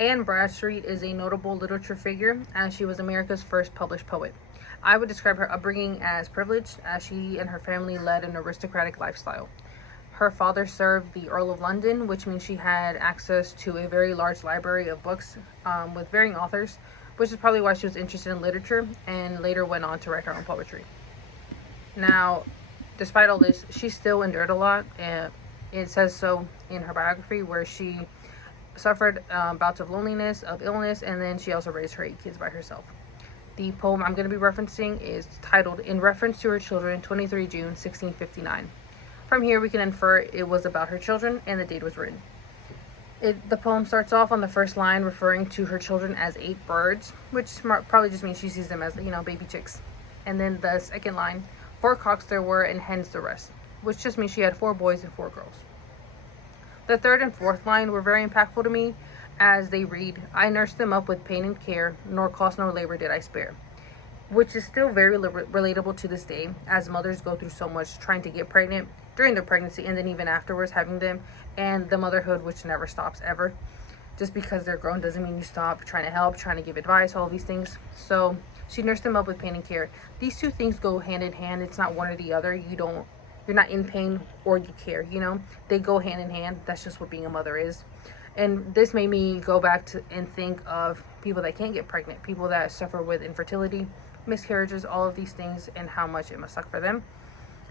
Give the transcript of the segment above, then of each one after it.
Anne Bradstreet is a notable literature figure as she was America's first published poet. I would describe her upbringing as privileged, as she and her family led an aristocratic lifestyle. Her father served the Earl of London, which means she had access to a very large library of books with varying authors, which is probably why she was interested in literature and later went on to write her own poetry. Now, despite all this, she still endured a lot, and it says so in her biography, where she suffered bouts of loneliness, of illness, and then she also raised her 8 kids by herself. The poem I'm going to be referencing is titled In Reference to Her Children, 23 June 1659. From here, we can infer it was about her children and the date was written. The poem starts off on the first line referring to her children as 8 birds, which probably just means she sees them as, baby chicks. And then the second line, 4 cocks there were and hens the rest, which just means she had 4 boys and 4 girls. The third and fourth line were very impactful to me as they read, I nursed them up with pain and care, nor cost nor labor did I spare. Which is still very relatable to this day, as mothers go through so much trying to get pregnant during their pregnancy and then even afterwards having them, and the motherhood which never stops ever. Just because they're grown doesn't mean you stop trying to help, trying to give advice, all these things. So she nursed them up with pain and care. These two things go hand in hand. It's not one or the other. You're not in pain or you care, they go hand in hand. That's just what being a mother is. And this made me go back to and think of people that can't get pregnant, people that suffer with infertility, miscarriages, all of these things, and how much it must suck for them.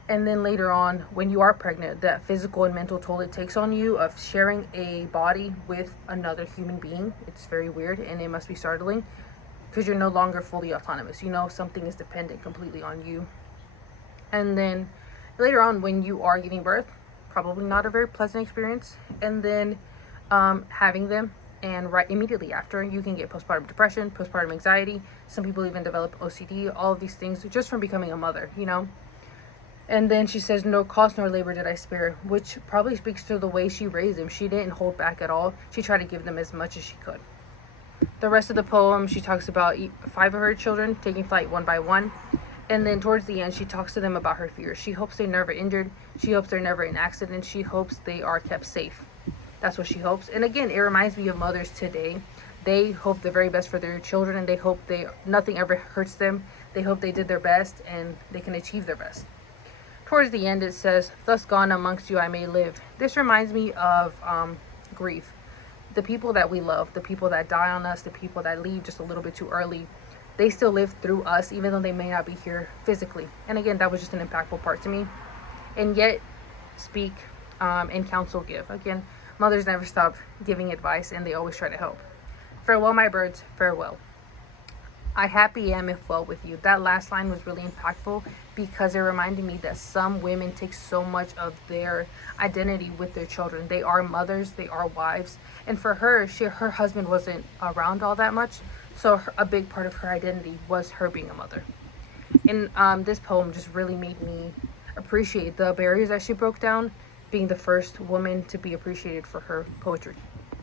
And then later on, when you are pregnant, that physical and mental toll it takes on you of sharing a body with another human being. It's very weird and it must be startling because you're no longer fully autonomous. Something is dependent completely on you. And then later on, when you are giving birth, probably not a very pleasant experience. And then having them, and right immediately after, you can get postpartum depression, postpartum anxiety. Some people even develop OCD, all of these things just from becoming a mother, And then she says, no cost nor labor did I spare, which probably speaks to the way she raised them. She didn't hold back at all. She tried to give them as much as she could. The rest of the poem, she talks about 5 of her children taking flight one by one. And then towards the end, she talks to them about her fears. She hopes they're never injured. She hopes they're never in accidents. She hopes they are kept safe. That's what she hopes. And again, it reminds me of mothers today. They hope the very best for their children, and they hope nothing ever hurts them. They hope they did their best and they can achieve their best. Towards the end, it says, thus gone amongst you I may live. This reminds me of grief. The people that we love, the people that die on us, the people that leave just a little bit too early, they still live through us, even though they may not be here physically. And again, that was just an impactful part to me. And yet, speak and counsel give. Again, mothers never stop giving advice, and they always try to help. Farewell, my birds, farewell. I happy am if well with you. That last line was really impactful because it reminded me that some women take so much of their identity with their children. They are mothers, they are wives. And for her, her husband wasn't around all that much. So a big part of her identity was her being a mother. And this poem just really made me appreciate the barriers that she broke down, being the first woman to be appreciated for her poetry.